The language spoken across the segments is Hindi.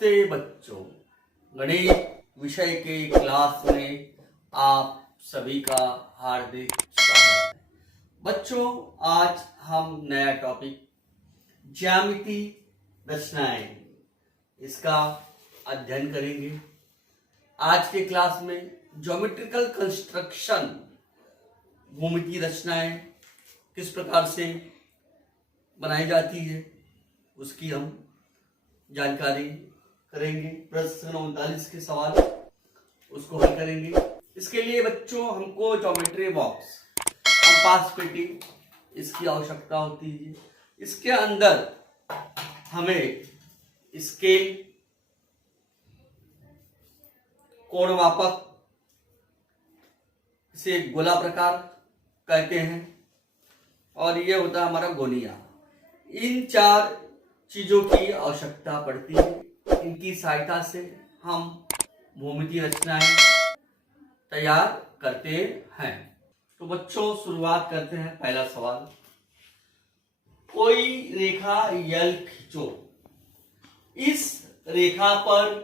नमस्ते बच्चों, गणित विषय के क्लास में आप सभी का हार्दिक स्वागत है। बच्चों, आज हम नया टॉपिक ज्यामिति रचनाएं इसका अध्ययन करेंगे। आज के क्लास में ज्योमेट्रिकल कंस्ट्रक्शन भूमिति रचनाएं किस प्रकार से बनाई जाती है उसकी हम जानकारी करेंगे। प्रश्न 39 के सवाल उसको हल करेंगे। इसके लिए बच्चों हमको ज्योमेट्री बॉक्स, कंपास पेटी इसकी आवश्यकता होती है। इसके अंदर हमें स्केल, कोण मापक, इसे गोला प्रकार कहते हैं, और ये होता है हमारा गोनिया। इन चार चीजों की आवश्यकता पड़ती है। इनकी सहायता से हम भूमिति रचनाएं तैयार करते हैं। तो बच्चों, शुरुआत करते हैं। पहला सवाल, कोई रेखा यल खींचो। इस रेखा पर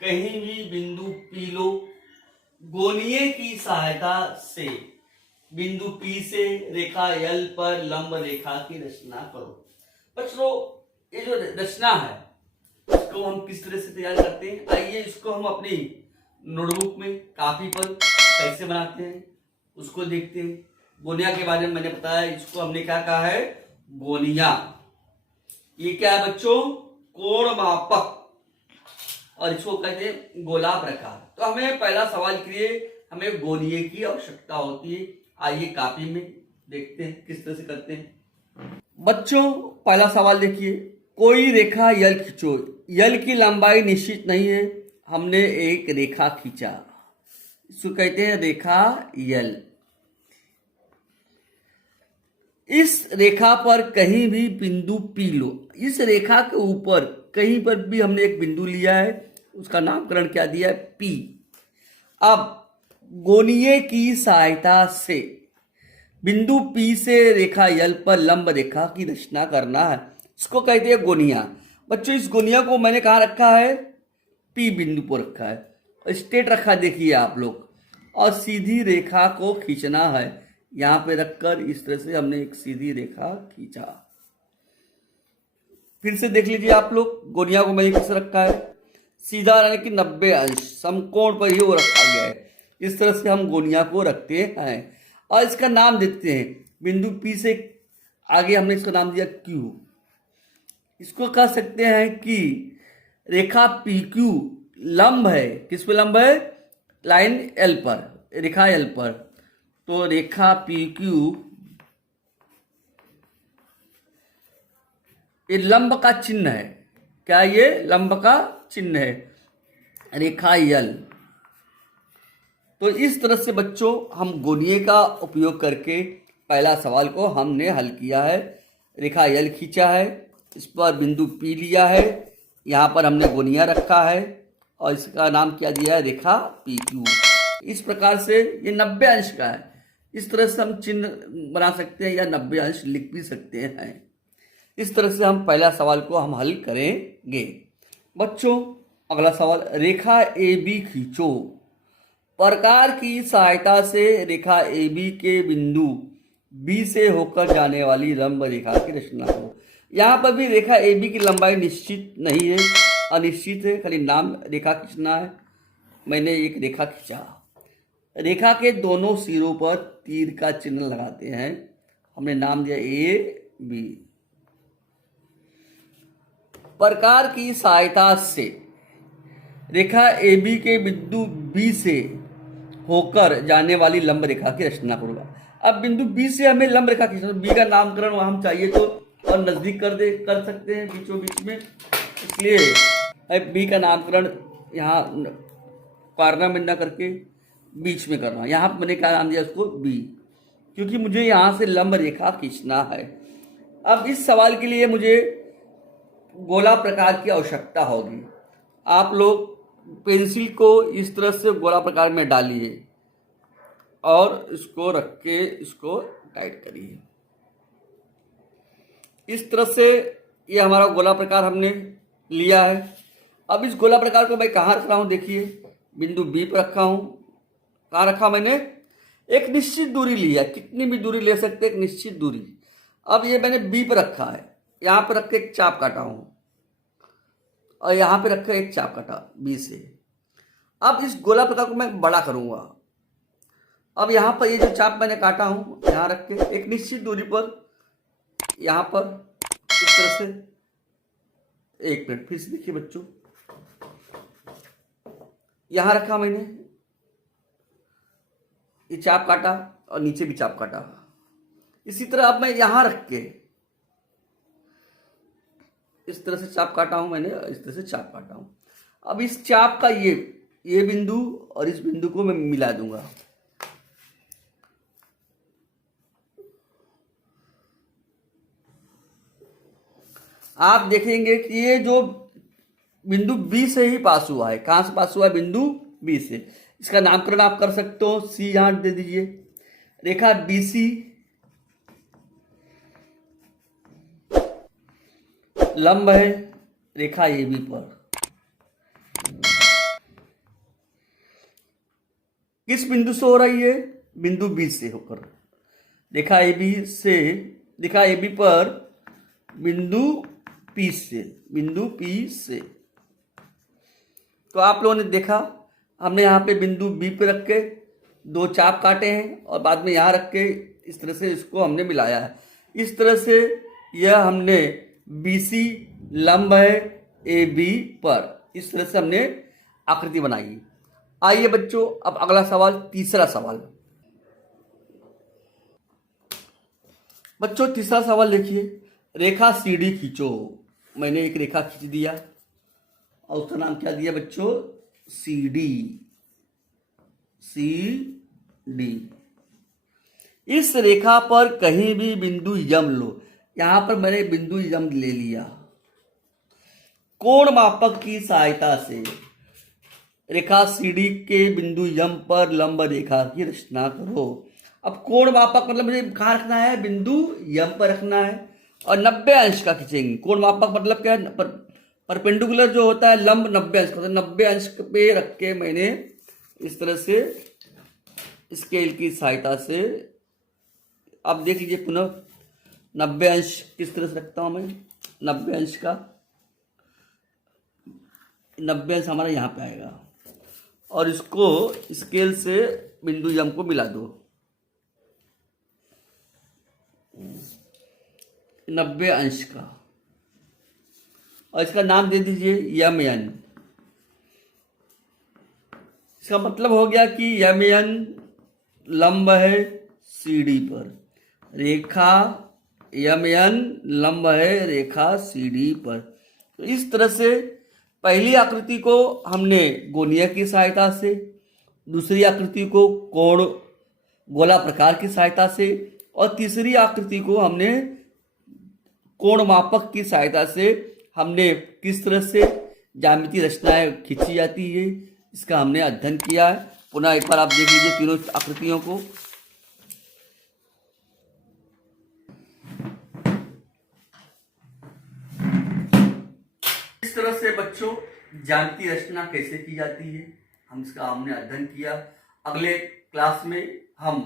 कहीं भी बिंदु P लो। गोनिये की सहायता से बिंदु P से रेखा L पर लंब रेखा की रचना करो। बच्चों, ये जो रचना है इसको हम किस तरह से तैयार करते हैं, आइए इसको हम अपनी नोटबुक में, कापी पर कैसे बनाते हैं उसको देखते हैं। गोनिया के बारे में मैंने बताया, इसको हमने क्या कहा है, गोनिया। ये क्या है बच्चों, कोण मापक, और इसको कहते हैं गोला प्रकार। तो हमें पहला सवाल के लिए हमें गोनिये की आवश्यकता होती है। आइए कापी में देखते हैं किस तरह से करते हैं। बच्चों, पहला सवाल देखिए, कोई रेखा यल खींचो। यल की लंबाई निश्चित नहीं है, हमने एक रेखा खींचा, इसको कहते हैं रेखा यल। इस रेखा पर कहीं भी बिंदु P लो। इस रेखा के ऊपर कहीं पर भी हमने एक बिंदु लिया है, उसका नामकरण क्या दिया है, P। अब गोनिये की सहायता से बिंदु P से रेखा यल पर लंब रेखा की रचना करना है, इसको कहते हैं गोनिया। बच्चों, इस गोनिया को मैंने कहाँ रखा है, P बिंदु पर रखा है, स्ट्रेट रखा, देखिए आप लोग, और सीधी रेखा को खींचना है। यहाँ पे रखकर इस तरह से हमने एक सीधी रेखा खींचा। फिर से देख लीजिए आप लोग, गोनिया को मैंने किस रखा है, सीधा, यानी कि 90 अंश समकोण पर ही वो रखा गया है। इस तरह से हम गोनिया को रखते हैं और इसका नाम देते हैं, बिंदु P से आगे हमने इसका नाम दिया Q। इसको कह सकते हैं कि रेखा PQ लंब है, किस पे लंब है, लाइन L पर, रेखा L पर। तो रेखा PQ ये लंब का चिन्ह है। क्या ये लंब का चिन्ह है, रेखा L। तो इस तरह से बच्चों हम गोनिये का उपयोग करके पहला सवाल को हमने हल किया है। रेखा L खींचा है, इस पर बिंदु P लिया है, यहाँ पर हमने गोनिया रखा है और इसका नाम क्या दिया है, रेखा PQ। इस प्रकार से ये 90 अंश का है। इस तरह से हम चिन्ह बना सकते हैं या 90 अंश लिख भी सकते हैं। इस तरह से हम पहला सवाल को हम हल करेंगे। बच्चों, अगला सवाल, रेखा AB खींचो। प्रकार की सहायता से रेखा AB के बिंदु B से होकर जाने वाली लंब रेखा की रचना करो। यहाँ पर भी रेखा AB की लंबाई निश्चित नहीं है, अनिश्चित है, खाली नाम रेखा खींचना है। मैंने एक रेखा खींचा, रेखा के दोनों सिरों पर तीर का चिन्ह लगाते हैं, हमने नाम दिया AB। प्रकार की सहायता से रेखा AB के बिंदु B से होकर जाने वाली लंब रेखा की रचना करूंगा। अब बिंदु B से हमें लंब रेखा खींचना, B का नामकरण वहां हम चाहिए तो और नजदीक कर सकते हैं, बीचों बीच में, इसलिए B का नामकरण यहाँ कॉर्नर में न करके बीच में करना। यहाँ पर मैंने क्या नाम दिया उसको, B, क्योंकि मुझे यहाँ से लंब रेखा खींचना है। अब इस सवाल के लिए मुझे गोला प्रकार की आवश्यकता होगी। आप लोग पेंसिल को इस तरह से गोला प्रकार में डालिए और इसको रख के इसको टाइट करिए। इस तरह से ये हमारा गोला प्रकार हमने लिया है। अब इस गोला प्रकार को मैं कहाँ रख रहा हूँ, देखिए बिंदु बी पर रखा हूँ। कहाँ रखा मैंने, एक निश्चित दूरी लिया, कितनी भी दूरी ले सकते, एक निश्चित दूरी। अब ये मैंने बी पर रखा है, यहाँ पर रख के एक चाप काटा हूँ और यहाँ पे रख कर एक चाप काटा बी से। अब इस गोला प्रकार को मैं बड़ा करूँगा। अब यहाँ पर ये जो चाप मैंने काटा हूँ, यहाँ रख के एक निश्चित दूरी पर, यहाँ पर इस तरह से, एक मिनट फिर से देखिए बच्चों, यहाँ रखा मैंने, ये चाप काटा और नीचे भी चाप काटा। इसी तरह अब मैं यहाँ रख के इस तरह से चाप काटा हूं मैंने, इस तरह से चाप काटा हूं। अब इस चाप का ये बिंदु और इस बिंदु को मैं मिला दूंगा। आप देखेंगे कि ये जो बिंदु बी से ही पास हुआ है, कहां से पास हुआ है, बिंदु बी से। इसका नामकरण आप कर सकते हो, सी यहां दे दीजिए। रेखा बीसी लंब है रेखा AB पर। किस बिंदु से हो रही है, बिंदु बी से होकर। रेखा AB पर बिंदु P से। तो आप लोगों ने देखा, हमने यहाँ पे बिंदु बी पे रख के दो चाप काटे हैं और बाद में यहाँ रख के इस तरह से इसको हमने मिलाया है। इस तरह से यह हमने BC लंब है AB पर, इस तरह से हमने आकृति बनाई। आइए बच्चों, अब अगला सवाल, तीसरा सवाल। बच्चों तीसरा सवाल देखिए, रेखा CD खींचो। मैंने एक रेखा खींच दिया और उसका नाम क्या दिया बच्चों, CD। इस रेखा पर कहीं भी बिंदु यम लो। यहां पर मैंने बिंदु यम ले लिया। कोण मापक की सहायता से रेखा CD के बिंदु यम पर लंब रेखा की रचना करो। अब कोण मापक मतलब मुझे कहाँ रखना है, बिंदु यम पर रखना है और 90 अंश का खींचेंगे। कोण मापक मतलब क्या है, परपेंडिकुलर जो होता है लंब 90 अंश का, तो 90 अंश पे रख के मैंने इस तरह से स्केल की सहायता से, अब देख लीजिए पुनः 90 अंश किस तरह से रखता हूं मैं, 90 अंश का, 90 अंश हमारा यहाँ पे आएगा और इसको स्केल से बिंदु यम को मिला दो। 90 अंश का, और इसका नाम दे दीजिए MN। इसका मतलब हो गया कि MN लंब है CD पर, रेखा MN लंब है रेखा CD पर। तो इस तरह से पहली आकृति को हमने गोनीय की सहायता से, दूसरी आकृति को कोण गोला प्रकार की सहायता से और तीसरी आकृति को हमने कोण मापक की सहायता से हमने किस तरह से ज्यामितीय रचनाएं खींची जाती है इसका हमने अध्ययन किया है। पुनः एक बार आप देख लीजिए तीनों आकृतियों को। इस तरह से बच्चों ज्यामितीय रचना कैसे की जाती है हमने अध्ययन किया। अगले क्लास में हम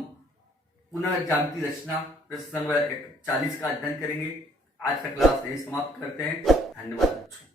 पुनः ज्यामितीय रचना प्रश्न नंबर 40 का अध्ययन करेंगे। आज का क्लास यही समाप्त करते हैं। धन्यवाद बच्चों।